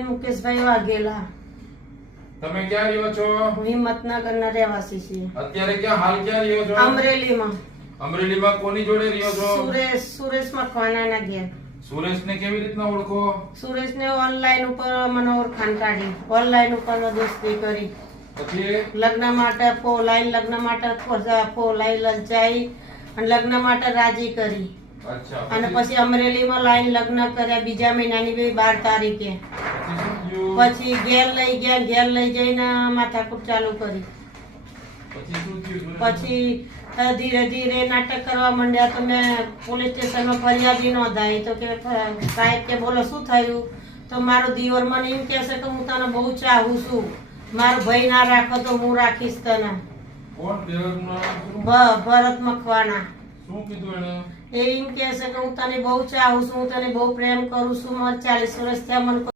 મુકેશભાઈ વાઘેલા. તમે ક્યાં રહ્યો છો? હું હિંમતનગરના રહેવાસી છીએ. અત્યારે ક્યાં હાલ ક્યાં રહ્યો છો? અમરેલીમાં. અમરેલીમાં કોની જોડે રહ્યો છો? સુરેશ સુરેશ મકવાણાના ઘેર. સુરેશને કેવી રીતના ઓળખો? સુરેશને ઓનલાઈન ઉપર મને ઓળખાણ કાઢી. ઓનલાઈન ઉપર દોસ્તી કરી. પછી? લગ્ન માટે ફોલાઈ લગ્ન માટે ફોલાઈ લલચાઈ અને લગ્ન માટે રાજી કરી. અને પછી? અમરેલી અમરેલીમાં લાઈન લગ્ન કર્યા બીજા મહિનાની બી બાર તારીખે. પછી ઘેર લઈ ગયા ઘેર લઈ જઈને માથાકૂટ ચાલુ કરી. પછી ધીરે ધીરે નાટક કરવા માંડ્યા તો મેં પોલીસ સ્ટેશનમાં ફરિયાદી નોંધાઈ. તો કે સાહેબ કે બોલો શું થયું? તો મારો દિયોર મને એમ કહેશે કે હું તને બહુ ચાહું છું. મારો ભાઈ ના રાખો તો હું રાખીશ તને. ભરત મખવાના શું કીધું એને? એ એમ કહેશે કે હું તને બહુ ચાહું છું હું તને બહુ પ્રેમ કરું છું. મારે ચાલીસ વર્ષ થયા મને